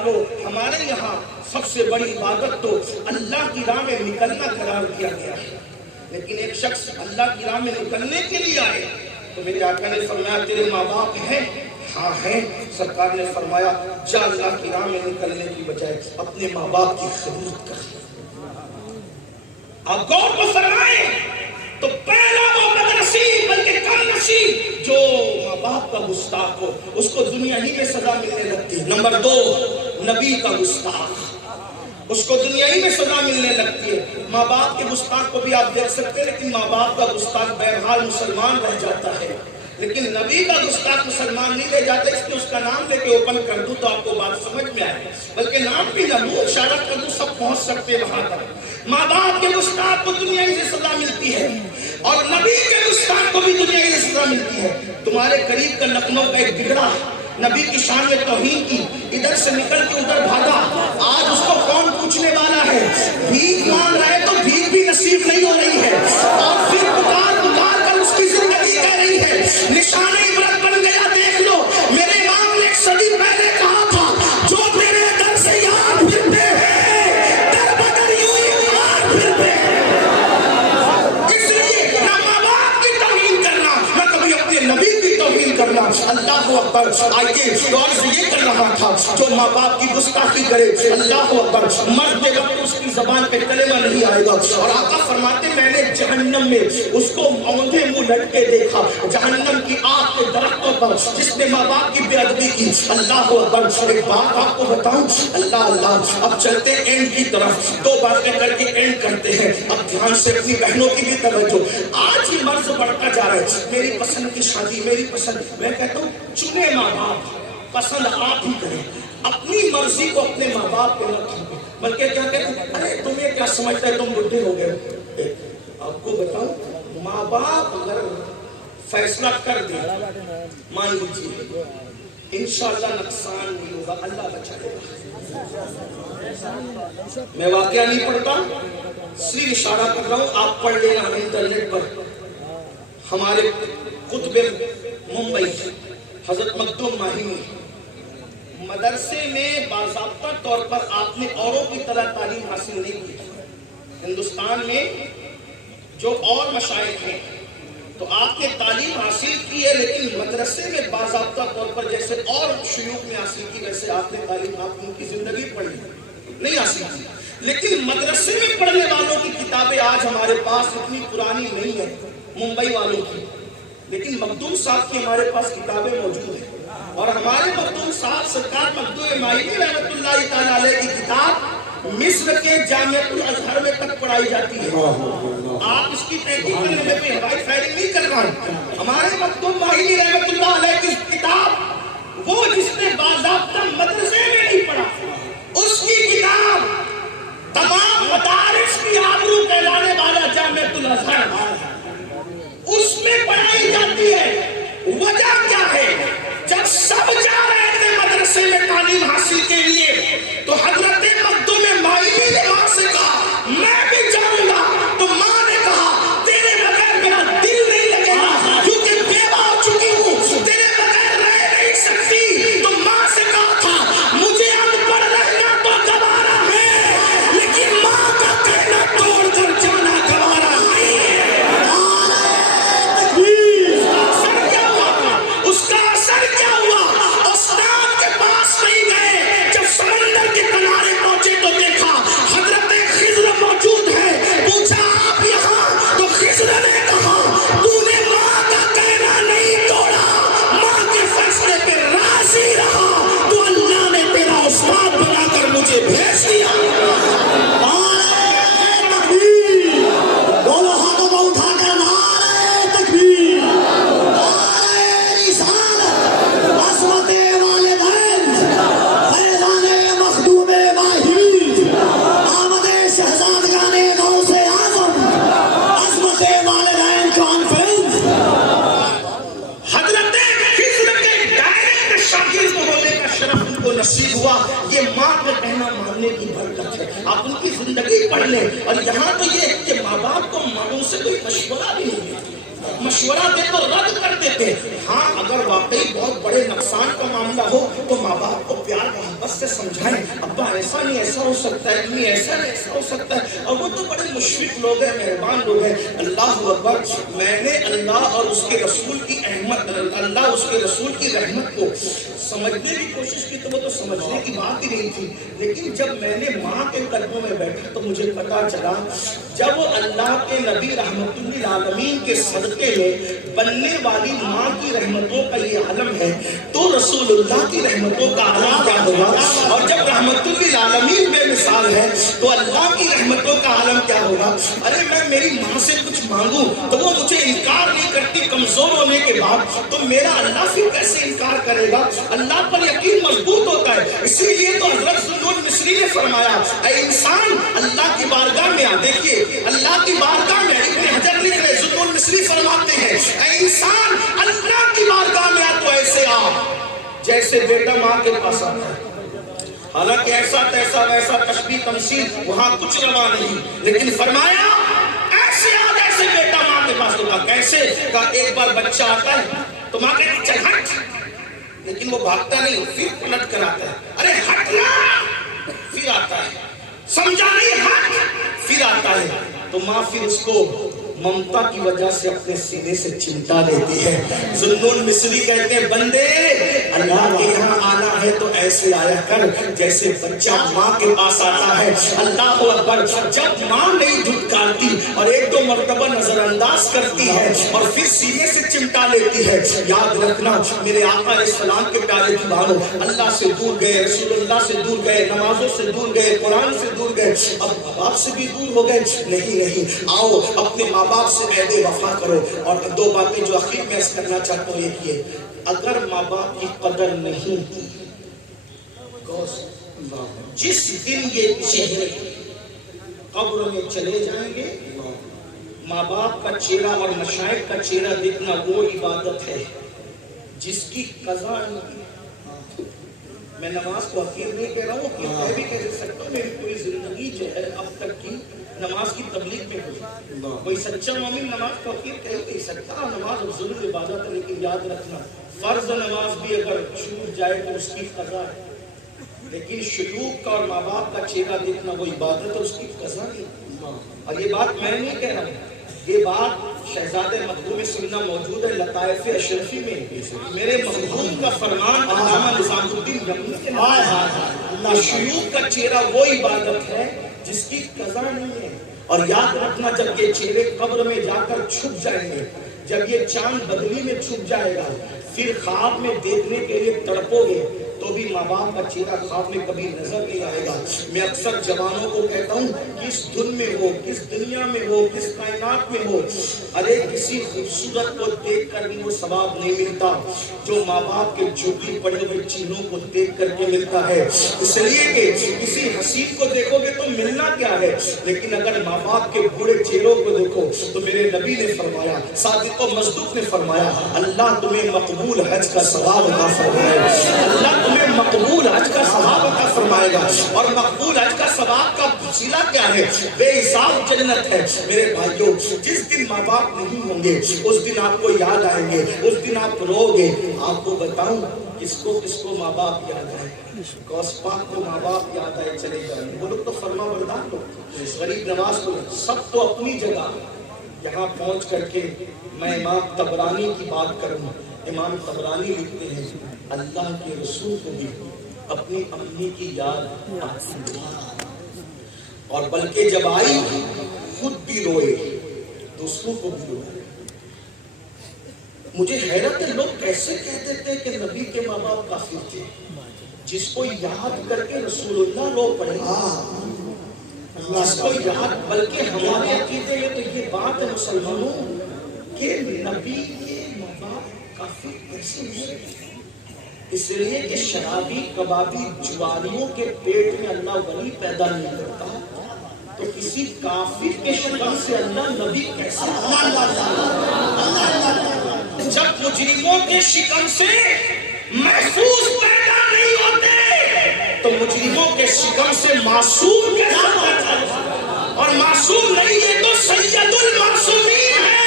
والوں، ہمارے یہاں سب سے بڑی عبادت تو اللہ کی راہ میں نکلنا قرار دیا گیا ہے، لیکن ایک شخص اللہ کی راہ میں نکلنے کے لیے آئے تو میرے آقا نے فرمایا تیرے ماں باپ ہیں؟ ہاں ہیں۔ سرکار نے فرمایا جا اللہ کی راہ میں نکلنے کی بجائے اپنے ماں باپ کی خدمت کر۔ آپ غور کو فرمائیں تو پہلا وہ بدنصیب بلکہ کم نصیب جو ماں باپ کا گستاخ ہو، اس کو دنیا ہی میں سزا ملنے لگتی ہے۔ نمبر 2 نبی کا گستاخ، اس کو دنیا ہی میں سزا ملنے لگتی ہے۔ ماں باپ کے گستاخ کو بھی آپ دیکھ سکتے ہیں، لیکن ماں باپ کا گستاخ بہرحال مسلمان رہ جاتا ہے، لیکن نبی کا گستاخ مسلمان نہیں رہ جاتا۔ اس لیے اس کا نام لے کے اوپن کر دوں تو آپ کو بات سمجھ میں آئے، بلکہ نام بھی نہ لوں، اشارہ کر دوں، سب پہنچ سکتے ہیں وہاں تک۔ ماں باپ کے گستاخ کو دنیا ہی سے سزا ملتی ہے، اور نبی کے گستاخ کو بھی دنیا ہی سے سزا ملتی ہے۔ تمہارے قریب کا لکھنؤ کا ایک بگڑا نبی کی شان میں توہین کی، ادھر سے نکل کے ادھر بھاگا، آج اس کو کون پوچھنے والا ہے؟ بھیک مانگ رہا ہے تو بھیک بھی نصیب نہیں ہو رہی ہے، اور پھر پکار پکار کر اس کی زندگی کہہ رہی ہے۔ نشان عبرت بن گیا، دیکھ لو، میرے امام نے 1 صدی پہلے کہا تھا جو تیرے در سے یار پھرتے ہیں در بدر یوں ہی مار پھرتے ہیں۔ اس لیے نہ ماں باپ کی توہین کرنا، نہ کبھی اپنے نبی کی توہین کرنا۔ اللہ اکبر۔ آئیے غور سے یہ کر رہا تھا جو ماں باپ کی گستاخی کرے، اللہ اکبر، مرتے وقت اس کی زبان پہ کلمہ نہیں آئے گا۔ اور آقا فرماتے میں نے جہنم میں اس کو اوندھے منہ لٹکے دیکھا، جہنم کی آگ کے درختوں پر، جس نے ماں باپ کی بے ادبی کی۔ اللہ اکبر۔ ایک بات آپ کو بتاؤں، اللہ اللہ، اب چلتے اینڈ کی طرف، 2 باتیں کر کے اینڈ کرتے ہیں۔ اب دھیان سے اپنی بہنوں کی بھی توجہ۔ آج یہ مرض بڑھتا جا رہا ہے، میری پسند کی شادی، میری پسند۔ میں کہتا ہوں چنے ماں باپ، پسند آپ ہی کریں، اپنی مرضی کو اپنے ماں باپ پہ نہ تھوپیں۔ بلکہ کیا کہتے ہیں، ارے تمہیں کیا سمجھتا ہے، تم بڈھے ہو گئے۔ آپ کو بتاؤں، ماں باپ اگر فیصلہ کر دے، مان لیجیے انشاءاللہ نقصان نہیں ہوگا، اللہ بچائے گا۔ میں واقعہ نہیں پڑھتا، صرف اشارہ کر رہا ہوں، آپ پڑھ لینا انٹرنیٹ پر۔ ہمارے قطب ممبئی حضرت مخدوم ماہی نے مدرسے میں باضابطہ طور پر آپ نے اوروں کی طرح تعلیم حاصل نہیں کی۔ ہندوستان میں جو اور مشائخ ہیں تو آپ نے تعلیم حاصل کی ہے، لیکن مدرسے میں باضابطہ طور پر جیسے اور شیوخ نے حاصل کی، ویسے آپ نے تعلیم آپ ان کی زندگی پڑھی نہیں حاصل کی۔ لیکن مدرسے میں پڑھنے والوں کی کتابیں آج ہمارے پاس اتنی پرانی نہیں ہیں ممبئی والوں کی، لیکن مخدوم صاحب کی ہمارے پاس کتابیں موجود ہیں۔ اور ہمارے مخدوم صاحب سرکار مخدوم ماہی رحمۃ اللہ تعالیٰ علیہ کی کتاب مصر کے جامعۃ الازہر میں تک پڑھائی جاتی ہے۔ آپ اس کی تحقیق کرنے میں کوئی ہوائی فائرنگ نہیں کر رہا ہے۔ ہمارے مخدوم ماہی رحمۃ اللہ علیہ کی کتاب، وہ جس نے باضابطہ مدرسے میں نہیں پڑھا، اس کی کتاب تمام مدارس کی آبرو کہلانے والا جامعۃ الازہر، اس میں پڑھائی جاتی ہے۔ وجہ کیا ہے؟ جب سب جا رہے تھے مدرسے میں تعلیم حاصل کے لیے تو حضرت مخدوم ماہی نے ماں سے کہا میں بھی جاؤں گا، تو ماں نے کہا تیرے بغیر میرا دل نہیں لگے گا، کیونکہ بیوہ ہو چکی ہوں، تیرے بغیر رہ نہیں سکتی۔ تو ماں سے کہا تھا مجھے ان پڑھ رہنا تو گوارا ہے، لیکن ماں کا کہنا توڑ کر جانا گوارا نہیں ہے۔ اس کا اثر کیا ہوا؟ استاد کے پاس نہیں گئے، جب سمندر کے کنارے پہنچے تو دیکھا حضرت خضر موجود ہے۔ پوچھا آپ یہاں؟ تو خضر نے کہا تو نے ماں کا کہنا نہیں توڑا، ماں کے فیصلے پہ راضی رہا، تو اللہ نے تیرا استاد بنا کر مجھے بھیج دیا۔ دونوں ہاتھوں کو اٹھا کر نعرہ تکبیر، عظمت والدین، فیضان مخدوم ماہی، آمد شہزادگان غوث اعظم، عظمت والدین کانفرنس۔ حضرت خضر کے ڈائریکٹ شاگرد ہونے کا شرف ان کو نصیب ہوا۔ یہ ماں کا کہنا ماننے کی برکت ہے۔ آپ ان کی زندگی پڑھ لیں، اور یہاں تو یہ کہ ماں باپ کو ماں سے کوئی مشورہ بھی نہیں دیتی، مشورہ دے تو رد کر دیتے۔ ہاں اگر واقعی بہت بڑے نقصان کا معاملہ ہو تو ماں باپ کو پیار محبت انداز سے سمجھائیں ابا ایسا نہیں ایسا ہو سکتا ہے، امی ایسا نہیں ایسا ہو سکتا ہے، اور وہ تو بڑے مشفق لوگ ہیں، مہربان لوگ ہیں۔ اللہ اکبر، میں نے اللہ اور اس کے رسول کی احمد، اللہ اس کے رسول کی رحمت کو سمجھنے کی کوشش کی تو وہ تو سمجھنے کی بات ہی نہیں تھی، لیکن جب میں نے ماں کے قدموں میں بیٹھا تو مجھے پتا چلا جب وہ اللہ کے نبی رحمت للعالمین کے صدقے میں بننے والی ماں کی رحمتوں کا یہ عالم ہے تو رسول اللہ کی رحمتوں کا عالم کیا ہوگا؟ اور جب رحمت للعالمین بے مثال ہے تو اللہ کی رحمتوں کا عالم کیا ہوگا؟ ارے میں میری ماں سے کچھ مانگوں تو وہ مجھے انکار نہیں کرتی کمزور ہونے کے بعد، تو میرا اللہ پھر کیسے انکار کرے گا؟ اللہ پر یقین مضبوط ہوتا ہے۔ اسی لیے تو حضرت ذوالنون مصری نے فرمایا اے انسان اللہ کی بارگاہ میں آ، دیکھیے اللہ کی بارگاہ میں ابن حجر لکھ رہے، ذوالنون مصری فرماتے ہیں اے انسان اللہ کی بارگاہ میں آ تو ایسے آ جیسے بیٹا ماں کے پاس آتا ہے۔ حالانکہ ایسا تیسا ویسا تشبیہ تمثیل وہاں کچھ روا نہیں، لیکن فرمایا ایسے آ جیسے بیٹا ماں کے پاس ہوتا۔ کیسے؟ کہا ایک بار بچہ آتا ہے تو ماں کہتی چل ہٹ، لیکن وہ بھاگتا نہیں، پھر پلٹ کر آتا ہے، ارے ہٹنا، پھر آتا ہے، سمجھا نہیں ہٹ، پھر آتا ہے، تو ماں پھر اس کو ممتا کی وجہ سے اپنے سینے سے چمٹا لیتی ہے۔ ذوالنون مصری کہتے ہیں بندے اللہ کے یہاں آنا ہے تو ایسے آیا کر جیسے بچہ ماں کے پاس آتا ہے۔ اللہ اکبر، جب ماں نہیں دھتکارتی اور ایک دو مرتبہ نظر انداز کرتی ہے اور پھر سینے سے چمٹا لیتی ہے، یاد رکھنا میرے آقا علیہ السلام کے پیارے دیوانوں، اللہ سے دور گئے، رسول اللہ سے دور گئے، نمازوں سے دور گئے، قرآن سے دور گئے، اب ماں باپ سے بھی دور ہو گئے؟ نہیں، آؤ اپنے ماں باپ سے عہد وفا کرو۔ اور دو باتیں جو اخیر میں عرض کرنا چاہتا ہوں، ایک یہ، اگر ماں باپ کی قدر نہیں کی، جس دن یہ چہرے قبر میں چلے جائیں گے، ماں باپ کا چہرہ اور مشائخ کا چہرہ دیکھنا وہ عبادت ہے جس کی قضا نہیں۔ میں نماز کو حقیر نہیں کہہ رہا ہوں، میں بھی کہہ سکتا ہوں میری پوری زندگی جو ہے اب تک کی نماز کی تبلیغ میں ہوئی۔ کوئی سچا مومن نماز کو حقیر کہہ نہیں سکتا، نماز ضرور عبادت ہے، لیکن یاد رکھنا فرض نماز بھی اگر چھوٹ جائے تو اس کی قضا ہے، لیکن شیوخ کا اور ماں باپ کا چہرہ دیکھنا وہ عبادت ہے، اس کی قضا نہیں۔ اور یہ بات میں نہیں کہہ رہا ہوں، یہ بات شہزادہ مخدوم سنہ موجود ہے لطائف اشرفی میں، میرے محبوب کا فرمان علامہ نظام الدین یمنی کے نام، شیوخ کا چہرہ وہ عبادت ہے جس کی قضا نہیں ہے۔ اور یاد رکھنا جب یہ چہرے قبر میں جا کر چھپ جائیں گے، جب یہ چاند بدلی میں چھپ جائے گا، پھر خواب میں دیکھنے کے لیے تڑپو گے تو بھی ماں باپ کا چہرہ خواب میں کبھی نظر نہیں آئے گا۔ میں اکثر جوانوں کو کہتا ہوں کس دن میں ہو، کس دنیا میں ہو، کس کائنات میں ہو، ارے کسی خوبصورت کو دیکھ کر بھی وہ ثواب نہیں ملتا جو ماں باپ کے جھوپڑی پڑے ہوئے چینوں کو دیکھ کر کے ملتا ہے۔ اس لیے کہ کسی حسین کو دیکھو گے تو ملنا کیا ہے، لیکن اگر ماں باپ کے بوڑھے چہروں کو دیکھو تو میرے نبی نے فرمایا، صادق و مصدوق نے فرمایا، اللہ تمہیں مقبول حج کا ثواب عطا فرمائے، اللہ تمہیں مقبول حج کا ثواب عطا فرمائے گا۔ اور مقبول حج کا ثواب کا وسیلہ کیا ہے؟ بے حساب جنت ہے۔ میرے بھائیوں، جس دن ماں باپ نہیں ہوں گے اس دن آپ کو یاد آئیں گے، اس دن آپ رو گے۔ آپ کو بتاؤں کس کو ماں باپ یاد آئے؟ غوث پاک کو ماں باپ یاد آئے چلے جائیں، وہ لوگ تو فرما بردار لوگ، غریب نواز کو، سب تو اپنی جگہ۔ یہاں پہنچ کر کے میں امام طبرانی کی بات کروں، امام طبرانی لکھتے ہیں اللہ کے رسول کو بھی اپنی امی کی یاد آتی اور بلکہ جب آئی خود بھی روئے، دوسروں کو بھی روئے۔ مجھے حیرت ہے لوگ کیسے کہتے تھے کہ نبی کے ماں باپ کافر تھے، جس کو یاد کر کے رسول اللہ رو پڑے، جس کو یاد، بلکہ ہمارے عقیدے میں تو یہ بات ہے مسلمانوں کہ نبی کے ماں باپ کافر کیسے ہوئے؟ اس لیے کہ شرابی کبابی جواریوں کے پیٹ میں اللہ ولی پیدا نہیں کرتا، تو کسی کافر کے شکل سے اللہ نبی کیسے؟ جب مجرموں کے شکل سے محفوظ پیدا نہیں ہوتے تو مجرموں کے شکل سے معصوم کیسا ہوتا ہے؟ اور معصوم نہیں ہے تو سید المعصومین ہے۔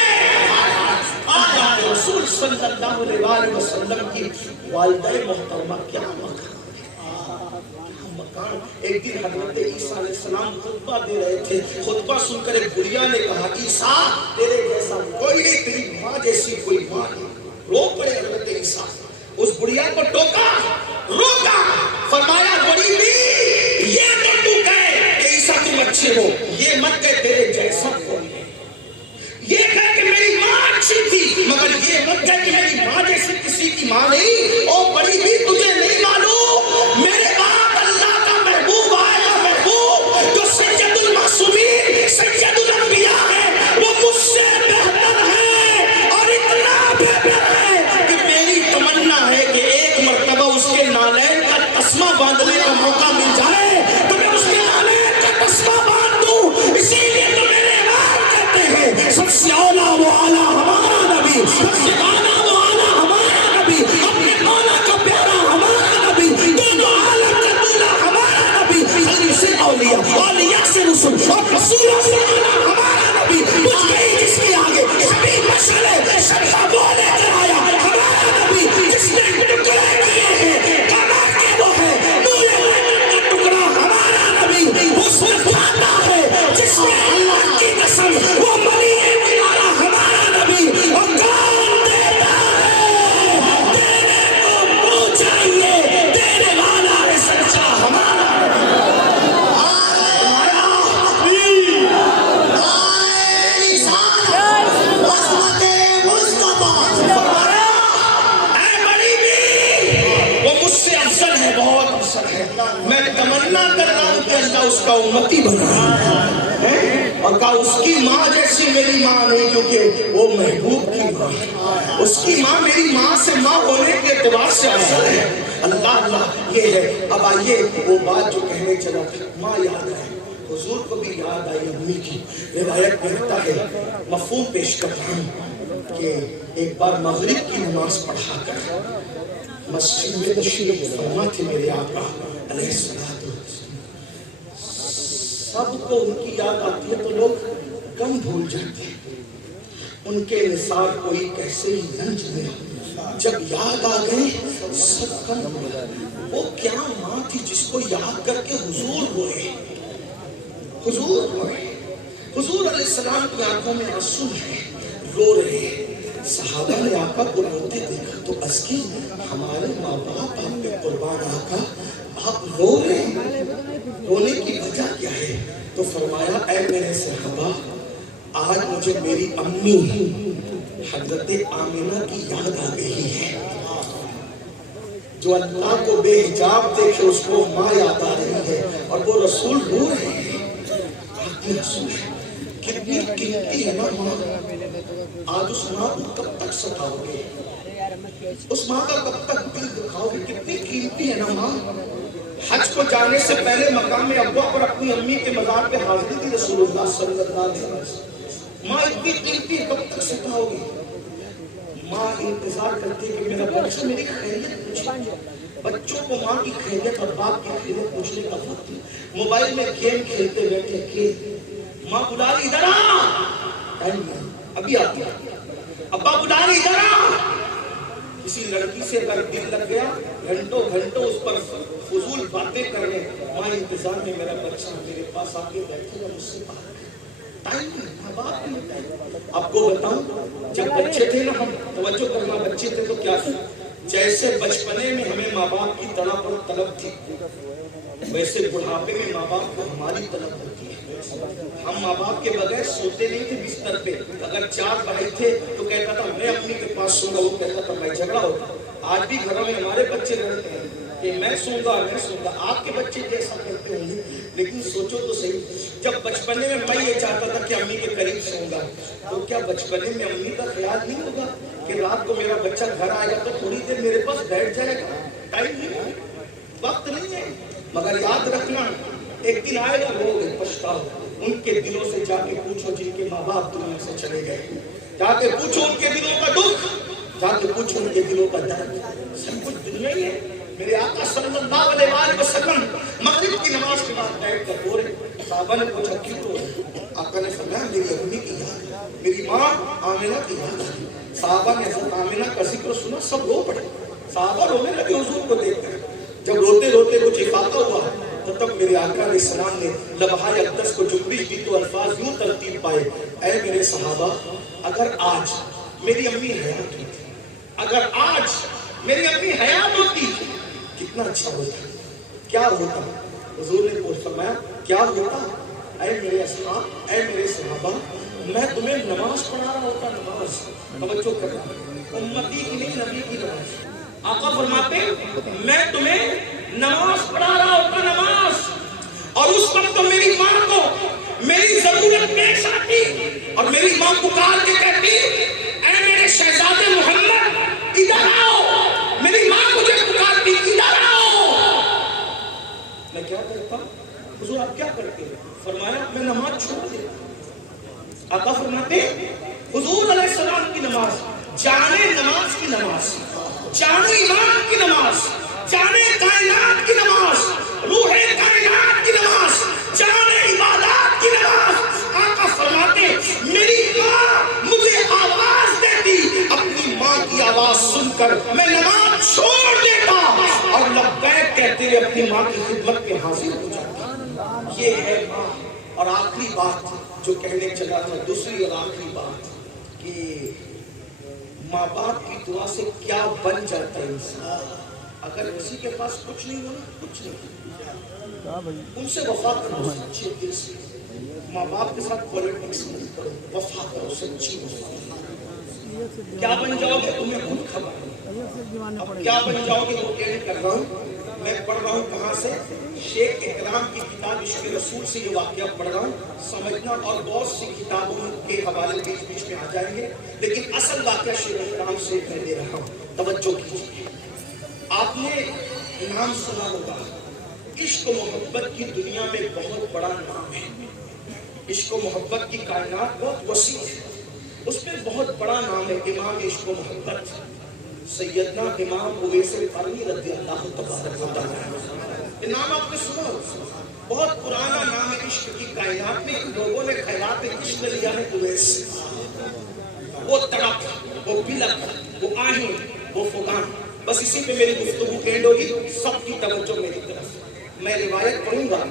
رسول صلی اللہ علیہ وسلم کی والدہ محترمہ کیا مقام ہے، ہوں. ایک دن حضرت عیسیٰ علیہ السلام خطبہ دے رہے تھے. خطبہ سن کر ایک بڑھیا نے کہا عیسیٰ تیرے جیسا کوئی نہیں, تیری ماں جیسی کوئی ماں نہیں. رو پڑے حضرت عیسیٰ. اس بڑھیا کو ٹوکا, روکا, فرمایا بڑی بھی یہ تو تو کہے کہ عیسیٰ تم اچھے ہو, یہ مت کہ تیرے جیسا کوئی نہیں. یہ کہہ کہ میری ماں اچھی تھی, مگر یہ مت کہہ کہ میری ماں جیسی کسی کی ماں نہیں. او بڑی بھی تجھے نہیں معلوم میرے باپ اللہ کا محبوب آیا محبوب جو سید المعصومین سید الانبیاء ہے, وہ مجھ سے بہتر ہے اور اتنا بہتر ہے کہ میری تمنا ہے کہ ایک مرتبہ اس کے نالین کا تسمہ باندھنے کا موقع مل جائے تو میں اس کے نالین کا تسمہ باندھ دوں. اسی لیے تو میرے امام کہتے ہیں سب سے اولا وہ اعلیٰ ہمارا نبی, سب سے اعلیٰ وہ اعلیٰ ہمارا نبی, اپنے مولا کا پیارا ہمارا نبی, دونوں عالم کا دولا ہمارا نبی, خیر سے اولیاء اولیاء سے رسول اور رسولوں سے اعلیٰ ہمارا نبی. کچھ نہیں جس کے آگے سبھی مشعلیں شرفہ بولے کر آیا ہمارا نبی, جس نے ٹکڑے کیے ہیں کما کے وہ ہے نور غیبت کا ٹکڑا ہمارا نبی. اس میں پاتا ہے جس نے اللہ کی قسم وہ ملی مارا ہمارا نبی. اور کون دیتا ہے دینے کو منہ چاہیے, دینے والا ہے سچا ہمارا میں تمنا کر رہا ہوں کہ اللہ اس کا امتی بنا, اور کہا اس کی ماں جیسی میری ماں نہیں کیونکہ وہ محبوب کی ماں ہے. اس کی ماں میری ماں سے ماں ہونے کے اعتبار سے افضل ہے. اللہ اللہ یہ ہے. اب آئیے وہ بات جو کہنے چلا, ماں یاد آئے, حضور کو بھی یاد آئی امی کی. روایت میں لکھتا ہے, مفہوم پیش کر رہا ہوں کہ ایک بار مغرب کی نماز پڑھا کر مسجد میں تشریف فرما تھے میرے آقا علیہ الصلوۃ والسلام. سب کو ان کی یاد آتی ہے تو لوگ کم بھول جاتے ہیں. ان کے نثار کوئی کیسے ہی رنج میں, جب یاد آ گئے سب کم بھول. وہ کیا ماں تھی جس کو یاد کر کے حضور ہوئے, حضور ہوئے. حضور علیہ السلام کی آنکھوں میں آنسو ہیں, رو رہے ہیں. صحابہ نے آقا کو روتے دیکھا تو عرض کی ہمارے ماں باپ آپ پہ قربان آقا, آپ رو رہے ہیں, رونے کی وجہ کیا ہے؟ تو فرمایا اے میرے صحابہ, آج مجھے میری امی حضرت آمنہ کی یاد آ گئی ہے. جو اللہ کو بے حجاب دیکھے اس کو ماں یاد آ رہی ہے, اور وہ رسول رو رہے ہیں. آپ کے رسول ہے کتنی قیمتی ہے نا ماں. آج اس ماں کو کب تک ستاؤ گے, اس ماں کا کب تک دل دکھاؤ گے؟ کتنی قیمتی ہے نا ماں. حج کو جانے سے پہلے مقام ابوا پر اپنی امی کے مزار پہ حاضری تھی رسول اللہ صلی اللہ علیہ وسلم. ماں اتنی قیمتی ہے, کب تک ستاؤ گے؟ ماں انتظار کرتی ہے کہ میرا بچہ میری خیریت پوچھے. بچوں کو ماں کی خیریت اور باپ کی خیریت پوچھنے کا وقت نہیں. موبائل میں گیم کھیلتے بیٹھے کہ ماں بلا رہی ادھر آ, ابھی آتی ہے, ابا بلا رہی ادھر آ. کسی لڑکی سے اگر دل لگ گیا گھنٹوں گھنٹوں اس پر فضول باتیں کرنے, ماں انتظار میں میرا بچہ میرے پاس آ کے بیٹھے گا, مجھ سے بات ٹائم نہیں, ماں باپ نہیں ٹائم. آپ کو بتاؤں جب بچے تھے نا, ہم توجہ کرنا, بچے تھے تو کیا تھا, جیسے بچپنے میں ہمیں ماں باپ کی طلب اور طلب تھی ویسے بڑھاپے میں ماں باپ کو ہماری طلب ہوتی ہے. ہم ماں باپ کے بغیر سوتے نہیں تھے بستر پہ. اگر 4 بھائی تھے تو کہتا تھا میں اپنی کے پاس سوں گا, وہ کہتا تھا میں, جھگڑا ہوتا. آج بھی گھروں میں ہمارے بچے لڑتے ہیں کہ میں سوں گا میں سوں گا. آپ کے بچے جیسا کرتے ہوں گے, لیکن سوچو تو صحیح, جب بچپنے میں یہ چاہتا تھا کہ امی کے قریب سوں گا, تو کیا بچپنے میں امی کا خیال نہیں ہوگا کہ رات کو میرا بچہ گھر آئے گا تو تھوڑی دیر میرے پاس بیٹھ جائے گا؟ ٹائم نہیں ہے, وقت نہیں ہے. مگر یاد رکھنا ایک دن آئے گا رو گے پچھتاؤ. ان کے دلوں سے جا کے پوچھو جن کے ماں باپ دنیا سے چلے گئے, جا کے پوچھو ان کے دلوں کا دکھ, جا کے پوچھو ان کے دلوں کا درد. سب کچھ دنیا ہی ہے. میرے آقا صلی اللہ علیہ وسلم مغرب کی نماز کے بعد بیٹھ کر رو رہے. صحابہ نے پوچھا کیوں رو رہے؟ آقا نے فرمایا میری امی کی یاد, میری ماں آمنہ کی یاد آئی. صحابہ نے حضرت آمنہ کا ذکر سنا, سب رو پڑے. صحابہ رونے لگے حضور کو دیکھ کر. جب روتے روتے کچھ افاقہ ہوا تو تب میرے آقا علیہ السلام نے لمحہ اقدس کو جنبش دی تو الفاظ یوں ترتیب پائے، اے میرے صحابہ، اگر آج میری امی حیات ہوتی، اگر آج میری امی حیات ہوتی کتنا اچھا ہوتا، کیا ہوتا؟ حضور نے فرمایا کیا ہوتا؟ اے میرے اصحاب، اے میرے صحابہ، میں تمہیں نماز پڑھا رہا ہوتا، نماز، توجہ کرنا، امتی کی نہیں نبی کی نماز۔ آقا فرماتے میں تمہیں نماز پڑھا رہا ہوتا، نماز، اور اس وقت تو میری ماں کو میری ضرورت پیش آتی اور میری ماں پکار کے کہتی اے میرے شہزادے محمد ادھر آؤ، میری ماں مجھے پکارتی ادھر آؤ، میں کیا کرتا؟ حضور آپ کیا کرتے؟ فرمایا میں نماز چھوڑ دیتا۔ آقا فرماتے حضور علیہ السلام کی نماز، جانے نماز کی نماز، جانے ایمان کی نماز، جانے کائنات کی نماز، روح کائنات کی نماز، جانے عبادات کی نماز۔ آقا فرماتے میری ماں مجھے آواز دیتی، اپنی ماں کی آواز سن کر میں نماز چھوڑ دیتا اور لبیک کہتے ہوئے اپنی ماں کی خدمت میں حاضر ہو جاتا۔ یہ ہے ماں۔ اور آخری بات جو کہنے چلا تھا، دوسری اور آخری بات، کہ ماں باپ کی دعا سے کیا بن جاتا ہے انسان۔ اگر کسی کے پاس کچھ نہیں ہونا، کچھ نہیں، ان سے وفا کرو سچے دل سے، ماں باپ کے ساتھ پولیٹکس نہیں کرو، وفا کرو سچی وفا۔ کیا بن جاؤ گے تمہیں خود خبر ہے۔ اب کیا بن جاؤ گے وہ کہنے کر رہا ہوں، میں پڑھ رہا ہوں کہاں سے؟ شیخ اکرام کی کتاب عشق رسول سے یہ واقعہ پڑھ رہا ہوں، سمجھنا، اور بہت سی کتابوں کے حوالے بیچ بیچ میں آ جائیں گے، لیکن اصل واقعہ شیخ اکرام سے میں دے رہا ہوں، توجہ کیجیے۔ آپ نے نام سنا ہوگا، عشق و محبت کی دنیا میں بہت بڑا نام ہے، عشق و محبت کی کائنات بہت وسیع ہے، اس میں بہت بڑا نام ہے امام عشق و محبت سیدنا امام اویس قرنی رضی اللہ تبارک و تعالی۔ یہ نام آپ نے سنا ہوگا، بہت پرانا نام ہے عشق کی کائنات میں۔ لوگوں نے خیرات عشق لیا ہے اویس سے، وہ تڑپ، وہ بلک، وہ آہن، وہ فغان، بس اسی پہ میری گفتگو اینڈ ہوگی۔ سب کی توجہ میری طرف، میں روایت پڑھوں گا،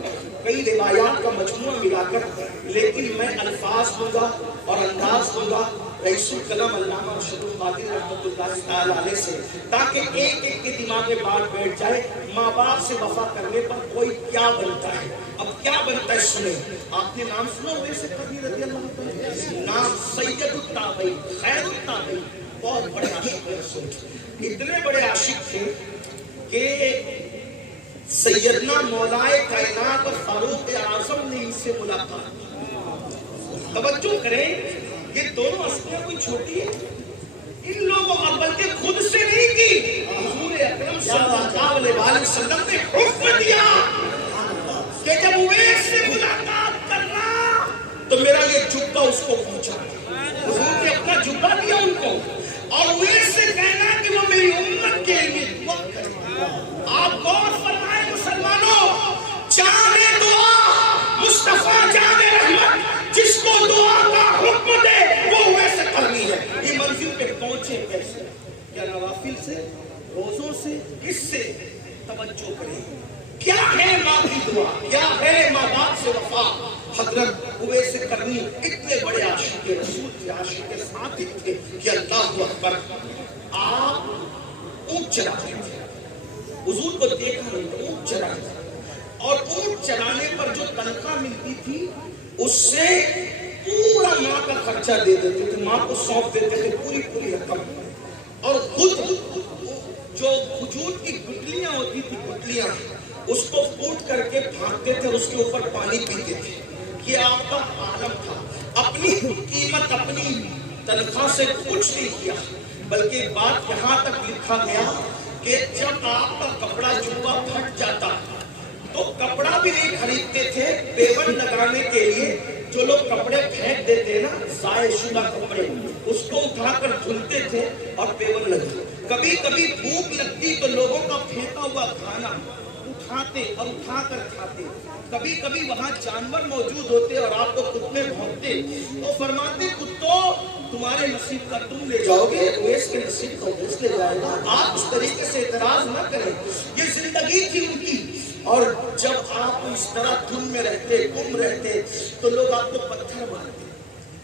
کئی روایات کا مجموعہ ملا کر، لیکن میں الفاظ دوں گا اور انداز دوں گا رئیس القلم علامہ ارشد القادری رحمۃ اللہ تعالی علیہ سے، تاکہ ایک ایک کے دماغ میں بات بیٹھ جائے۔ ماں باپ سے وفا کرنے پر کوئی کیا بنتا ہے؟ اب کیا بنتا ہے سنیں۔ آپ نے نام سنا ہوئے سے قرنی رضی اللہ عنہ، نام سید التابعین، خیر التابعین، بہت بڑے عاشق رسول، اتنے بڑے عاشق تھے کہ سیدنا مولائے کائنات اور فاروق اعظم نے ان سے ملاقات کی۔ توجہ کریں، یہ دونوں ہستیاں کوئی چھوٹی ہے، ان لوگوں اور بلکہ خود سے نہیں کی، حضور اکرم صلی اللہ علیہ وسلم نے حکم دیا کہ جب اویس سے ملاقات کرنا تو میرا یہ جبہ اس کو پہنچا۔ حضور نے اپنا جبہ دیا ان کو، اور اویس سے کہنا کہ وہ میری امت کے لیے دعا کرے۔ آپ غور فرمائیں مسلمانوں، جامع دعا مصطفیٰ جامع رحمت، جس کو دعا کا حکم دے وہ اویس قرنی ہے۔ یہ منزل پہ پہنچے کیسے؟ کیا نوافل سے، روزوں سے، کس سے؟ توجہ کریں، کیا ہے ماں کی دعا، کیا ہے ماں باپ سے وفا۔ حضرت اویس قرنی اتنے بڑے عاشق رسول تھے، عاشق صادق تھے کہ اللہ اکبر، آپ اونٹ چلاتے تھے، حضور کو دیکھا نہیں تو اونٹ چلاتے تھے، اور اونٹ چلانے پر جو تنخواہ ملتی تھی اس سے پورا ماں کا خرچہ دے دیتے تھے، ماں کو سونپ دیتے تھے پوری رقم، اور خود جو کھجور کی گٹلیاں ہوتی تھی، گٹلیاں اس کو پھوٹ کر کے پھینکتے تھے اور اس کے اوپر پانی پیتے تھے۔ یہ آپ کا عالم تھا، اپنی قیمت اپنی تنخواہ سے کچھ نہیں کیا، بلکہ بات یہاں تک لکھا گیا کہ جب آپ کا کپڑا جبہ پھٹ جاتا تو کپڑا بھی نہیں خریدتے تھے، پیون لگانے کے لیے جو لوگ کپڑے پھینک دیتے نا، ضائع شدہ کپڑے، اس کو اٹھا کر دھلتے تھے اور پیون لگاتے۔ کبھی کبھی بھوک لگتی تو لوگوں کا پھینکا ہوا کھانا اٹھاتے اور اٹھا کر کھاتے۔ کبھی کبھی وہاں جانور موجود ہوتے اور آپ کو کتنے بھونکتے تو فرماتے کتوں تمہارے نصیب کا تم لے جاؤ گے، اویس کے نصیب کا اویس لے جائے گا۔ آپ اس طریقے سے اعتراض نہ کریں، یہ زندگی تھی ان کی، اور جب آپ اس طرح دھن میں رہتے گم رہتے تو لوگ آپ کو پتھر مارتے،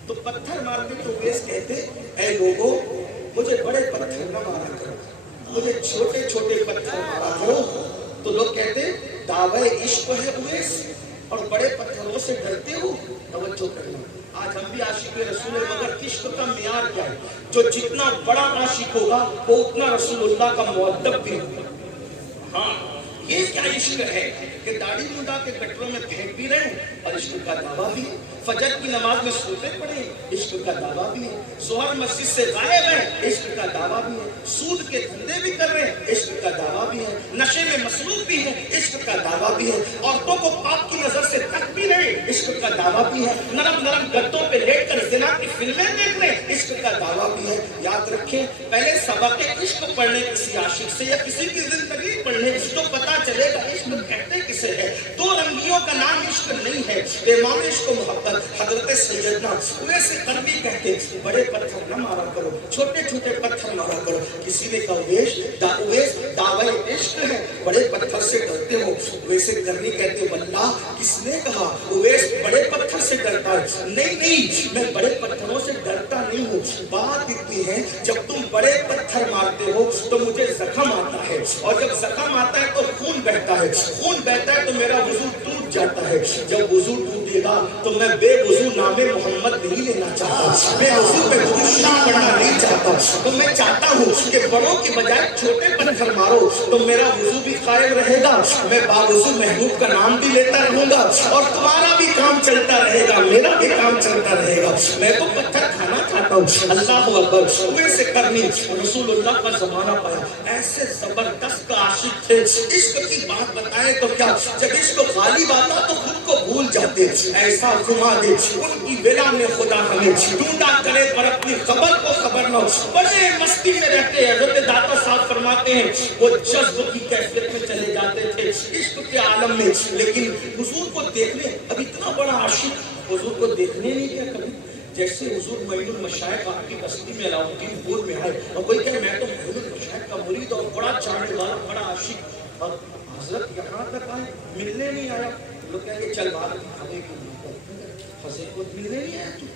تو پتھر مارتے تو اویس کہتے اے لوگوں مجھے بڑے پتھر نہ مارا کرو، مجھے چھوٹے چھوٹے پتھر مارا کرو۔ تو لوگ کہتے دعوی عشق ہے اویس اور بڑے پتھروں سے ڈرتے ہو۔ توجہ کرنا، آج ہم بھی عاشق رسول ہیں، مگر عشق کا معیار کیا ہے؟ جو جتنا بڑا عاشق ہوگا وہ اتنا رسول اللہ کا مؤدب بھی ہوگا۔ ہاں یہ کیا عشق ہے کہ داڑھی منڈا کے گٹروں میں پھینک بھی رہے ہیں اور عشق کا دعویٰ بھی ہے، فجر کی نماز میں سوتے پڑے عشق کا دعویٰ بھی ہے، ظہر مسجد سے غائب ہے عشق کا دعویٰ بھی ہے، سود کے دھندے بھی کر رہے ہیں عشق کا دعویٰ بھی ہے، نشے میں مصروف بھی ہیں عشق کا دعویٰ بھی ہے، عورتوں کو پاپ کی نظر سے تک بھی رہے عشق کا دعویٰ بھی ہے، نرم نرم گدوں پہ لیٹ کر زنا کی فلمیں دیکھ رہے عشق کا دعویٰ بھی ہے۔ یاد رکھیں پہلے سبق عشق پڑھنے کسی عاشق سے یا کسی کی زندگی پڑھنے تو پتا چلے گا عشق کہتے کسے ہے۔ دو رنگیوں کا نام عشق نہیں ہے، امام عشق و محبت حضرت سیدنا اویس قرنی کہتے بڑے پتھر نہ مارا کرو، چھوٹے چھوٹے پتھر مارا کرو۔ کسی نے کہا اویس دعوی عشق ہے، بڑے پتھر سے ڈرتے ہو؟ اویس قرنی کہتے واللہ کس نے کہا اویس بڑے پتھر سے ڈرتا ہے؟ نہیں میں بڑے پتھروں سے ڈرتا نہیں ہوں، بات اتنی ہے جب تم بڑے پتھر مارتے ہو تو مجھے زخم آتا ہے، اور جب زخم آتا ہے تو خون بہتا ہے، خون بہتا ہے تو میرا وضو ٹوٹ جاتا ہے، جب وضو ٹوٹے گا تو میں بے وضو نام محمد نہیں لینا چاہتا، بے وضو پہ درود پڑھنا نہیں چاہتا، تو میں چاہتا ہوں کہ بڑوں کی بجائے چھوٹے پتھر مارو تو میرا وضو بھی قائم رہے گا، میں باوضو محبوب کا نام بھی لیتا رہوں گا اور تمہارا بھی کام چلتا رہے گا، میرا بھی کام چلتا رہے گا۔ میں تو پتھر کھانا کھاتا ہوں، اللہ اکبر۔ اویس قرنی رسول اللہ کا زمانہ پایا، ایسے زبردست عاشق تھے، عشق کی بات بتائیں تو کیا، جب عشق غالب آتا تو خود کو بھول جاتے، ایسا گھما دے ان کی ولا میں خدا ہمیں، ڈھونڈا کرے پر اپنی خبر کو خبر نہ ہو، بڑے مستی میں رہتے ہیں۔ حضرت داتا صاحب فرماتے ہیں وہ جذب کی کیفیت میں چلے جاتے تھے عشق کے عالم میں، لیکن حضور کو دیکھنے، اب اتنا بڑا عاشق حضور کو دیکھنے نہیں گیا کبھی۔ جیسے حضور معین المشائخ آپ کی بستی میں علاؤالدین پور میں آئے اور کوئی کہے میں تو معین المشائخ کا مرید اور بڑا چاہنے والا بڑا عاشق، اور حضرت یہاں تک آئے ملنے نہیں آیا، لوگ کہیں گے چل بات کھانے کی حضرت کو ملنے نہیں آیا،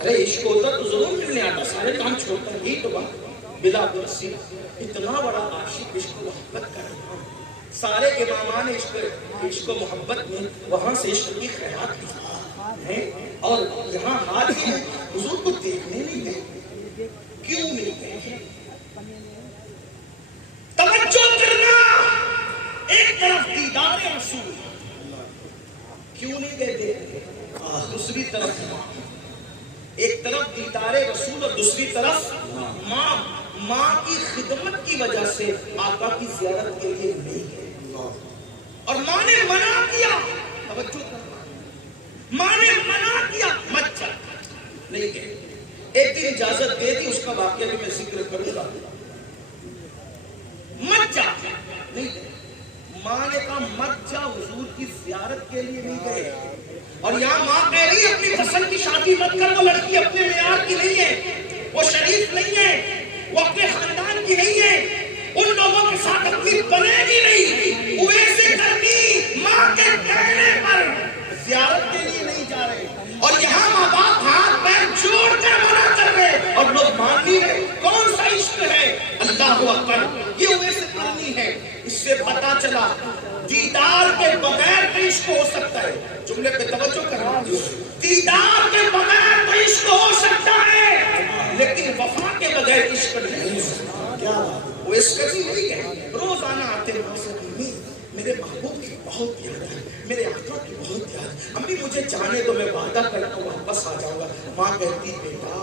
ارے عشق ہوتا تو ضرور ملنے آتا، سارے کام چھوڑتا ہی تو بات بلا برسی۔ اتنا بڑا عاشق عشق و محبت کا امام، سارے امامان عشق و محبت میں وہاں سے عشق کی خیرات کی ہیں، اور یہاں حال ہی ہے حضور کو دیکھنے نہیں گئے، کیوں نہیں گئے؟ توجہ کرنا، ایک طرف دیدار رسول، کیوں نہیں گئے دیکھنے؟ دوسری طرف ایک طرف دیدار رسول اور دوسری طرف ماں کی خدمت کی وجہ سے آقا کی زیارت کے لیے نہیں گئے، اور ماں نے منع کیا، توجہ کرنا، ماں نے منع کیا مت جا، نہیں گئے۔ ایک دن اجازت دے دی، اس کا واقعہ بھی میں ذکر کروں گا، مت جا، نہیں گئے۔ ماں نے کہا مت جا، حضور کی زیارت کے لیے نہیں گئے، اور یہاں ماں کہہ رہی اپنی پسند کی شادی مت کر، وہ لڑکی اپنے معیار کی نہیں ہے، وہ شریف نہیں ہے، وہ اپنے خاندان کی نہیں ہے، ان لوگوں کے ساتھ اپنی بنے گی نہیں۔ اویس قرنی ماں کے کہنے پر زیارت کے لیے نہیں جا رہے، اور یہاں ماں باپ ہاتھ پیر جوڑ کر منع کر رہے اور لوگ مان نہیں رہے۔ کون سا عشق ہے؟ اللہ اکبر، یہ اویس قرنی ہے۔ اس سے پتا چلا دیدار کے بغیر تو عشق ہو سکتا ہے، جملے پہ توجہ کرنا، دیدار کے بغیر تو عشق ہو سکتا ہے لیکن وفا کے بغیر عشق نہیں ہو سکتا۔ کیا وہ اس قرنی نہیں ہے؟ روزانہ آتے ہیں، میرے محبوب کی بہت یاد ہے، میرے آقا کی بہت یاد، امی مجھے جانے تو میں وعدہ کرتا ہوں واپس آ جاؤں گا۔ ماں کہتی بیٹا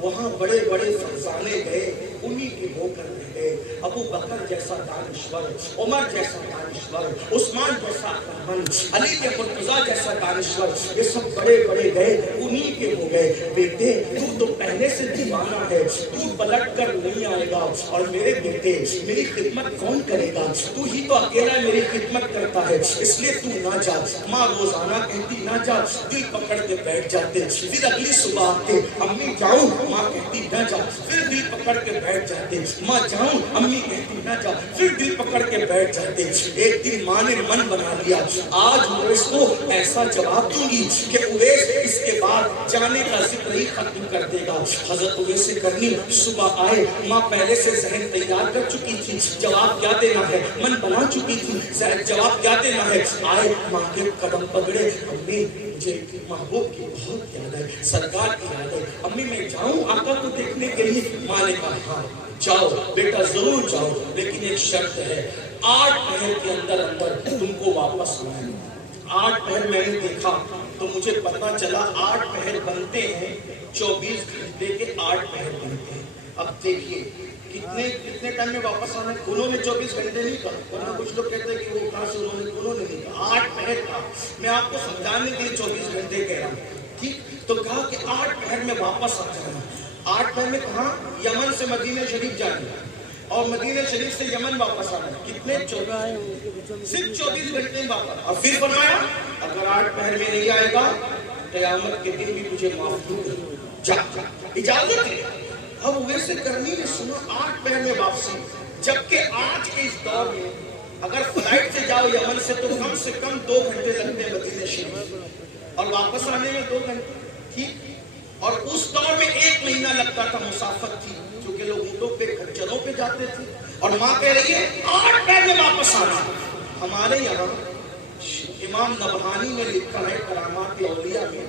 وہاں بڑے بڑے فرزانے گئے، انہی کے ہو کر رہ گئے، ابو بکر جیسا دانشور، عمر جیسا دانشور، عثمان جیسا اکرمن، علی کے مرتضیٰ جیسا دانشور، یہ سب بڑے بڑے گئے، انہی کے ہو گئے۔ بیٹے تو پہلے سے دیوانہ ہے، تو پلٹ کر نہیں آئے گا، اور میرے بیٹے میری خدمت کون کرے گا؟ تو ہی تو اکیلا میری خدمت کرتا ہے، اس لیے تو نہ جا۔ ماں روزانہ کہتی نہ جا، دل پکڑ کے بیٹھ جاتے، پھر اگلی صبح آتے، امی جاؤں، ماں کہتی نہ جا، پھر دل پکڑ کے بیٹھ جاتے، ماں جاؤں، امی امی کہتی نہ جا، پھر دل پکڑ کے بیٹھ جاتے. ایک دن ماں نے من بنا لیا آج اویس کو ایسا جواب دوں گی کہ اویس اس کے بعد جانے کا ذکر ہی ختم کر دے گا. حضرت اویس کرنی صبح آئے، ماں پہلے سے ذہن تیار کر چکی تھی، جواب کیا دینا ہے من بنا چکی تھی، جواب کیا دینا ہے. آئے ماں کے قدم پکڑے، امی مجھے محبوب کی بہت یاد ہے، سرکار کی یاد ہے، امی میں جاؤں آقا کو دیکھنے کے لیے. ماں نے کہا ہاں جاؤ بیٹا ضرور جاؤ، لیکن ایک شرط ہے 8 پہر کے اندر اندر تم کو واپس آنا ہے. 8 پہر میں نے دیکھا تو مجھے پتا چلا 8 پہر بنتے ہیں 24 گھنٹے کے 8 پہر بنتے ہیں. اب دیکھیے کتنے ٹائم میں واپس آنا ہے. انہوں نے 24 گھنٹے نہیں کہا، ورنہ کچھ لوگ کہتے ہیں کہ وہ کہاں سے انہوں نے نہیں کہا، 8 پہر کہا. میں آپ کو سمجھانے کے لیے 24 گھنٹے کہہ رہا ہوں. ٹھیک تو کہا کہ 8 پہر میں واپس آ جانا. 8 پہر میں کہاں؟ یمن سے مدینہ شریف جانا اور مدینہ شریف سے یمن واپس آنا. کتنے؟ 24. صرف 24 گھنٹے واپس. اور پھر فرمایا اگر 8 پہر میں نہیں آئے گا قیامت کے دن بھی مجھے معاف دوں جا. اجازت ہے. اب ویسے کرنی نے سنا 8 پہر میں واپسی، جبکہ آج کے اس دور میں اگر فلائٹ سے جاؤ یمن سے تو کم سے کم 2 گھنٹے لگتے ہیں مدینہ شریف اور واپس آنے میں 2 گھنٹے. ٹھیک. اور اس دور میں 1 مہینہ لگتا تھا، مسافت تھی کیونکہ لوگ اونٹوں پہ کھچروں پہ جاتے تھے. اور ماں کہہ رہی ہے 8 پہر میں واپس آنا. ہمارے یہاں امام نبہانی نے لکھا ہے کرامات اولیاء میں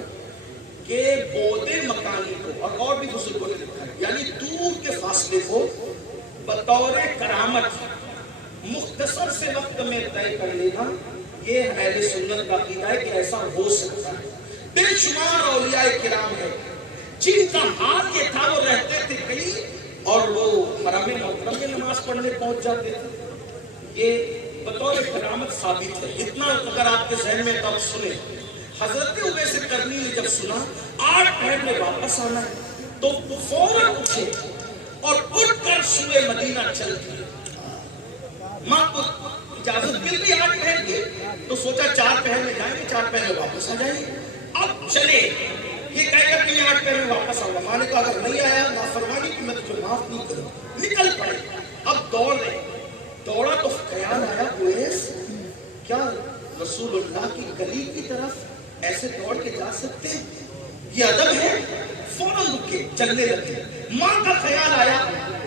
کہ بودے مکانی کو اور بھی بزرگوں نے لکھا ہے، یعنی دور کے فاصلے کو بطور کرامت مختصر سے وقت میں طے کر لینا، یہ اہل سنت کا عقیدہ ہے کہ ایسا ہو سکتا ہے. بے شمار اولیاء کرام ہے جن کا حال یہ تھا وہ رہتے تھے کہیں اور وہ حرم محترم میں نماز پڑھنے پہنچ جاتے تھے. یہ بطور کرامت ثابت ہے. اتنا اگر آپ کے ذہن میں تب سنیں. حضرت اویس کرنی نے جب سنا 8 پہر میں واپس آنا ہے تو فوراً اٹھے اور اٹھ کر سوئے مدینہ چل گئے. ماں کو اجازت مل گئی 8 پہر کی تو سوچا 4 پہر میں جائیں گے، 4 پہر میں واپس آ جائیں گے. اب چلے یہ کہہ کر کہ 8 پہر میں واپس آؤں گا. ماں نے کہا اگر نہیں آیا نافرمانی کی میں تجھے معاف نہیں کروں. نکل پڑے. اب دوڑ رہے، دوڑا تو خیال آیا اویس کیا رسول اللہ کی گلی کی طرف ایسے دوڑ کے جا سکتے ہیں؟ یہ ادب ہے. فوراً رکے چلنے لگے. ماں کا خیال آیا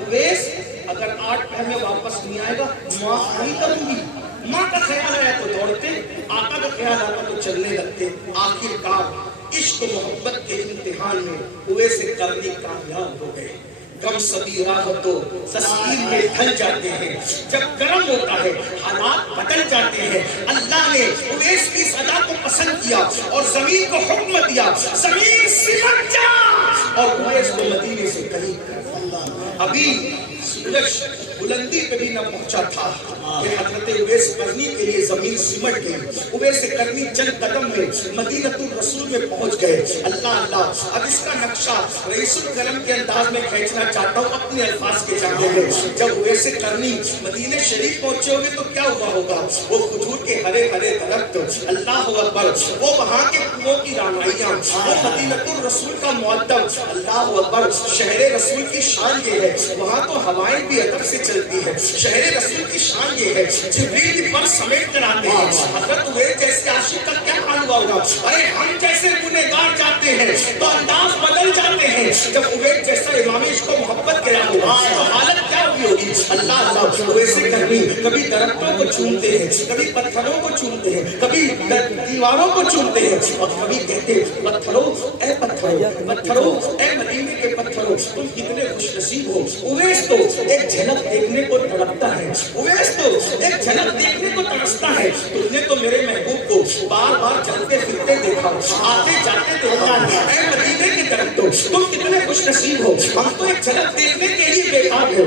اویس اگر 8 پہر میں واپس نہیں آئے گا معاف نہیں کروں گی. ماں کا خیال آیا تو دوڑتے، آقا کا خیال آتا تو چلنے لگتے. آخر کار عشق و محبت کے امتحان میں اویس کرنی کامیاب ہو گئے. کم سبھی راہ تو تسلیم میں ڈھل جاتے ہیں. جب کرم ہوتا ہے حالات بدل جاتے ہیں. اللہ نے اویس کی صدا کو پسند کیا اور زمین کو حکم دیا زمین سمٹ جا، اور اویس کو مدینے سے قریب کر. ابھی سورج بلندی پہ بھی نہ پہنچا تھا کہ حضرت اویس کرنی کے لیے زمین سمٹ گئی. اویس کرنی چند قدم میں مدینہ الرسول میں پہنچ گئے. اللہ اللہ. اب اس کا نقشہ رئیس الکرم کے انداز میں کھینچنا چاہتا ہوں اپنے الفاظ کے جانے میں. جب اویس کرنی مدینہ شریف پہنچے ہوگے تو کیا ہوا ہوگا؟ وہ کھجور کے ہرے ہرے درخت، اللہ اکبر، وہ وہاں کے کنووں کی رامائیاں، وہ مدینہ الرسول کا مؤدب، اللہ اکبر. شہر رسول کی شان یہ ہے وہاں تو ہوائیں بھی ادب سے چلتی ہے. شہر رسول کی شان یہ ہے جبریل بھی پر سمیٹ کر آتے ہیں. حضرت اویس جیسے عاشق کا کیا حال ہوا ہوگا؟ ارے ہم جیسے گنہگار جاتے ہیں تو انداز بدل جاتے ہیں. جب اویس جیسا امام عشق و محبت گیا ہوگا تو حالت کیا ہوئی ہوگی؟ اللہ اللہ. اویس کرنی کبھی درختوں کو چومتے ہیں، کبھی پتھروں کو چومتے ہیں، کبھی دیواروں کو چومتے ہیں اور کبھی کہتے ہیں پتھروں اے پتھروں، پتھروں اے مدینے کے پتھروں تم کتنے خوش نصیب ہو. اویس تو ایک جھلک دیکھنے کو تڑپتا ہے. اویس تو ایک جھلک دیکھنے کو ترستا ہے. تم نے تو میرے محبوب کو بار بار چلتے پھرتے دیکھا، آتے جاتے دیکھا. اے مدینے کے درختوں تم کتنے خوش نصیب ہو. ہم تو ایک جھلک دیکھنے کے لیے بے تاب ہیں.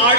8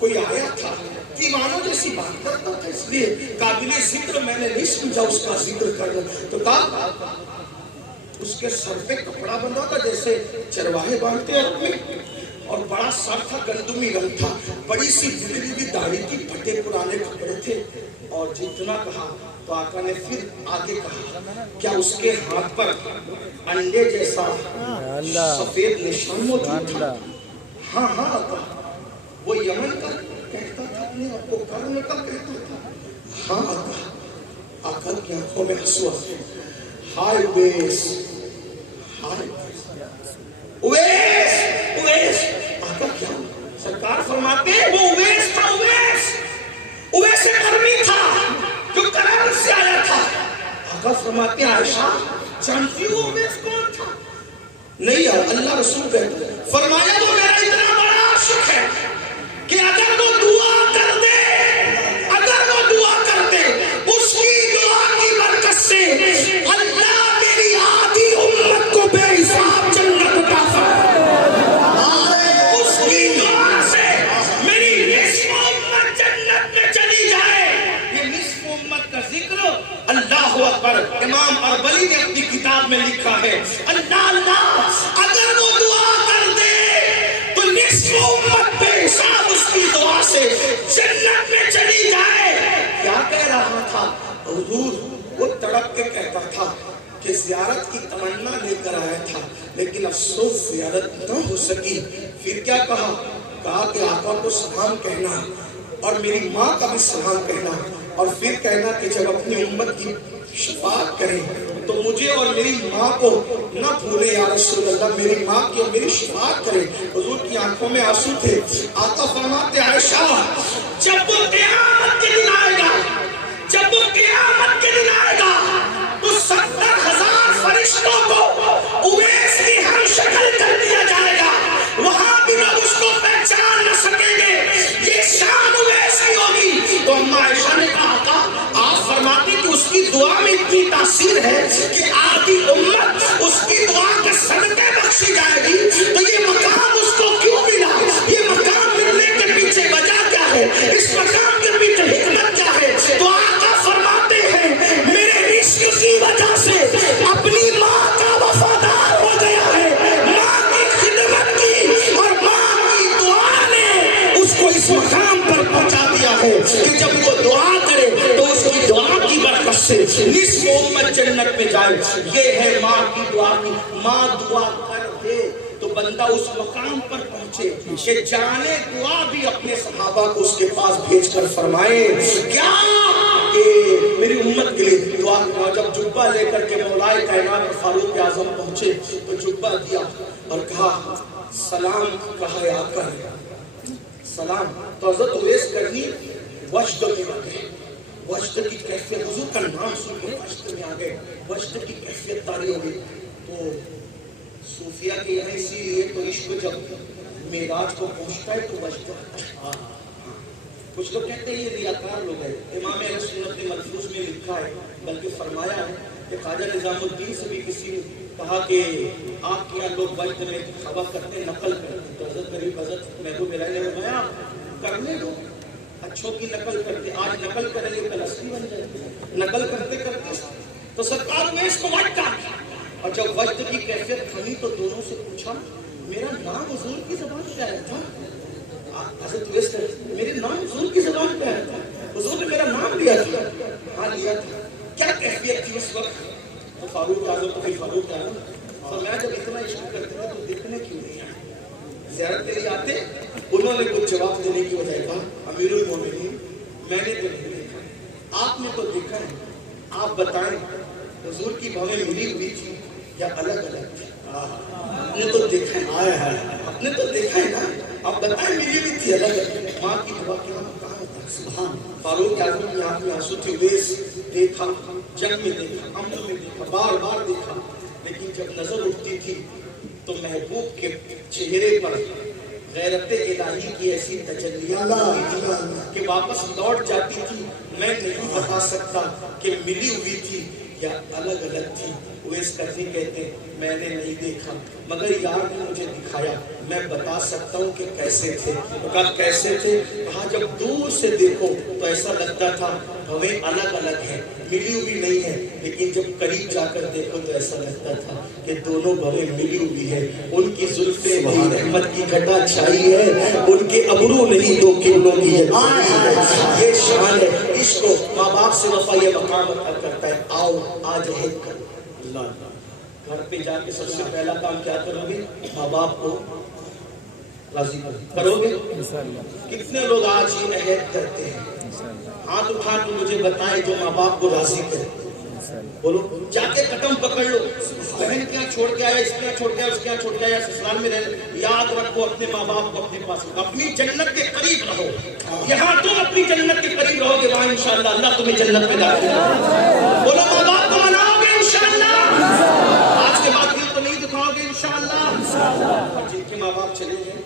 کوئی آیا تھا دیوانوں جیسی بات کرتا تھا، اس لیے قابل ذکر میں نے نہیں سمجھا اس کا ذکر کرنا، تو کہا اس کے سر پہ کپڑا بندھا تھا جیسے چرواہے باندھتے ہیں اپنے، اور بڑا سر تھا، گندمی رنگ تھا، بڑی سی بکھری ہوئی داڑھی تھی، پھٹے پرانے کپڑے تھے، اور جتنا کہا تو آقا نے پھر آگے کہا کیا اس کے ہاتھ پر انڈے جیسا سفید نشان موجود تھا؟ ہاں ہاں آقا، وہ یمن کا کہتا تھا، اپنے آپ کو کرنے کا کہتا تھا۔ ہاں آقا، آقا کی آنکھوں میں آنسو آتے، ہائے اویس، ہائے اویس، اویس، آقا کیا؟ سرکار فرماتے ہیں وہ اویس تھا، اویس، اویس کرمی تھا جو کرم سے آیا تھا۔ آقا فرماتے ہیں عائشہ جانتی ہو اویس کون تھا؟ نہیں یار، اللہ رسول کہتے ہیں، فرمایا وہ میرا اتنا بڑا عاشق ہے کہ اگر وہ دعا کر دے، اگر وہ دعا کر دے، اس کی دعا کی برکت سے اللہ میری آدھی امت کو بے حساب جنت عطا فرمائے، اس کی دعا سے میری نصف امت جنت میں چلی جائے۔ یہ نصف امت کا ذکر اللہ اکبر امام اربلی نے اپنی کتاب میں لکھا ہے، اللہ اللہ اگر وہ دعا کر دے تو نصف امت بے حساب اس کی دعا سے جنت میں چلی جائے۔ کیا کہہ رہا تھا حضور؟ وہ تڑپ کے کہتا تھا کہ زیارت کی تمنا لے کر آیا تھا لیکن افسوس زیارت نہ ہو سکی۔ پھر کیا کہا؟ کہا کہ آقا کو سلام کہنا اور میری ماں کا بھی سلام کہنا، اور پھر کہنا کہ جب اپنی امت کی شفاعت کریں تو مجھے اور میری ماں کو نہ بھولے یا رسول اللہ، میری ماں کی اور میری شفاعت کریں۔ حضور کی آنکھوں میں آنسو تھے۔ آقا فرماتے عائشہ جب وہ قیامت کے دن آئے گا، جب وہ قیامت کے دن آئے گا تو 70,000 فرشتوں کو اویس کی ہم شکل کر دیا جائے گا، وہاں بھی لوگ اس کو پہچان نہ سکیں گے، یہ شان اویس کی ہوگی۔ تو اماں عائشہ نے کہا آقا آپ فرماتے کہ اس کی دعا میں اتنی تاثیر ہے کہ آدھی امت اس کی دعا کے صدقے بخشی جائے گی، تو یہ مقام اس کو کیوں ملا؟ یہ مقام ملنے کے پیچھے وجہ کیا ہے؟ اس مقام کے پیچھے حکمت کیا ہے؟ تو آقا فرماتے ہیں میرے عشق کی وجہ سے اپنی ماں کا وفادار ہو گیا ہے، ماں کی خدمت کی اور ماں کی دعا نے اس کو اس مقام پر پہنچا دیا ہے کہ جب وہ دعا کرے تو اس کی دعا کی برکت سے نصف امت جنت میں جائے۔ یہ ہے ماں کی دعا کی، ماں دعا کر دے تو بندہ اس مقام پر پہنچے کہ جانے دعا بھی اپنے صحابہ کو اس کے پاس بھیج کر فرمائے کیا کہ میری امت کے لیے دعا کرنا۔ جب جبہ لے کر کے مولائے کائنات فاروق اعظم پہنچے تو جبہ دیا اور کہا سلام، کہا یا کر سلام۔ تو حضرت اویس کرنی وجد میں آ گئے، وجد کی کیفیت، حضور کا نام سن کے وجد میں آ گئے، وجد کی کیفیت طاری ہو گئی۔ تو صوفیہ کے یہاں اسی لیے تو عشق جب معراج کو پہنچتا ہے تو وجد آتا ہے۔ کچھ لوگ کہتے ہیں یہ ریاکار لوگ ہیں، امام اہل سنت نے ملفوظ میں لکھا ہے بلکہ فرمایا ہے کہ خواجہ نظام الدین سے بھی کسی نے کہا کہ آپ کیا لوگ وجد میں خبا کرتے ہیں، نقل کرتے ہیں، تو حضرت غریب حضرت محبوب الہی نے فرمایا کرنے دو، اچھوں کی نقل کرتے، آج نقل کریں گے کل اصلی بن جائے، نقل کرتے کرتے تو سرکار میں اس کو وجد کہا۔ اور جب وجد کی کیفیت کھلی تو دونوں سے پوچھا میرا نام حضور کی زبان کیا ہے تھا؟ حضرت اویس کہتے میرے نام حضور کی زبان کیا ہے تھا؟ حضور نے میرا نام لیا تھا؟ ہاں لیا تھا۔ کیا کیفیت تھی اس وقت؟ تو فاروق اعظم تو پھر فاروق اعظم فرمایا جب اتنا عشق کرتے تھے تو دیکھنے کیوں نہیں آئے؟ زیارت کے لیے آتے؟ انہوں نے کچھ جواب دینے کی بجائے کہا امیر المومنین میں نے تو نہیں دیکھا، آپ نے تو دیکھا ہے، آپ بتائیں حضور کی بھویں ملی ہوئی تھی یا الگ الگ تھی؟ آپ نے تو دیکھا ہے، آپ نے تو دیکھا ہے نا، آپ بتائیں ملی ہوئی تھی الگ الگ؟ ماں کی دعا کیا مقام ہوتا ہے، سبحان۔ فاروق اعظم کی آنکھ میں آنسو تھے، اویس دیکھا، جنگ میں دیکھا، امن میں دیکھا، بار بار دیکھا، لیکن جب نظر اٹھتی تھی تو محبوب کے چہرے پر غیرت الہی کی ایسی تجلیات ہوئی تھی کہ واپس لوٹ جاتی تھی۔ میں نہیں بتا سکتا کہ ملی ہوئی تھی یا الگ الگ تھی؟ اویس کرنی کہتے ہیں میں نے نہیں دیکھا مگر یار نے مجھے دکھایا، میں بتا سکتا ہوں کہ کیسے تھے۔ کہا کیسے تھے؟ کہا جب دور سے دیکھو تو ایسا لگتا تھا بھویں الگ الگ ہیں، ملی ہوئی نہیں ہے، لیکن جب قریب جا کر دیکھو تو ایسا لگتا تھا کہ دونوں بھویں ملی ہوئی ہے۔ ان کی زلفیں نہیں رحمت کی گھٹا چھائی ہے، ان کے ابرو نہیں دو قبلوں کی یہ شان ہے۔ عشق کو ماں باپ سے وفا یہ مقام عطا کرتا ہے۔ آؤ آج عہد کرو، اللہ گھر پہ جا کے سب سے پہلا کام کیا کرو گے؟ ماں باپ کو راضی کرو گے۔ کتنے لوگ آج یہ عہد کرتے ہیں؟ ہاتھ اٹھا کے مجھے بتائیں جو ماں باپ کو راضی کرے، بولو۔ جا کے قدم پکڑ لو، بہن کیا چھوڑ کے آیا، اس کیا چھوڑ کے آیا، اس کیا چھوڑ کے آیا، سسرال میں رہ، یاد رکھو اپنے ماں باپ کو اپنے پاس، اپنی جنت کے قریب رہو۔ یہاں تم اپنی جنت کے قریب رہو گے، وہاں انشاءاللہ اللہ تمہیں جنت میں داخل کرے گا۔ بولو ماں باپ کو مناؤ گے انشاءاللہ، آج کے بعد دل تو نہیں دکھاؤ گے انشاءاللہ۔ جن کے ماں باپ چلے گئے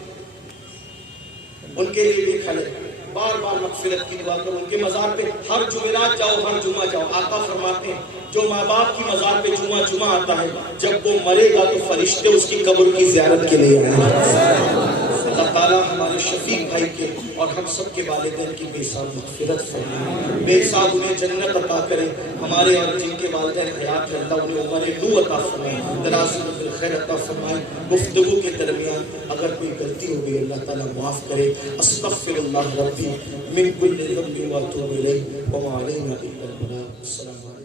ان کے لیے بھی کھڑے بار بار مغفرت کی دعا کرو۔ ان کے مزار پہ ہر جمعرات جاؤ، ہر جمعہ جاؤ۔ آقا فرماتے ہیں جو ماں باپ کی مزار پہ جمعہ آتا ہے، جب وہ مرے گا تو فرشتے اس کی قبر کی زیارت کے لیے آئیں گے۔ اللہ تعالیٰ ہمارے شفیق بھائی کے اور ہم سب کے والدین کی بے حساب مغفرت فرمائے، بے حساب انہیں جنت عطا کرے۔ ہمارے اور جن کے والدین حیات ہیں اللہ انہیں عمر نو عطا فرمائے، دراز عمر خیر عطا فرمائے۔ گفتگو کے درمیان اگر کوئی غلطی ہو گئی اللہ تعالیٰ معاف کرے۔ استغفر اللہ ربی من کل ذنب واتوب الیہ وما علینا الا البلاغ۔ السلام علیکم۔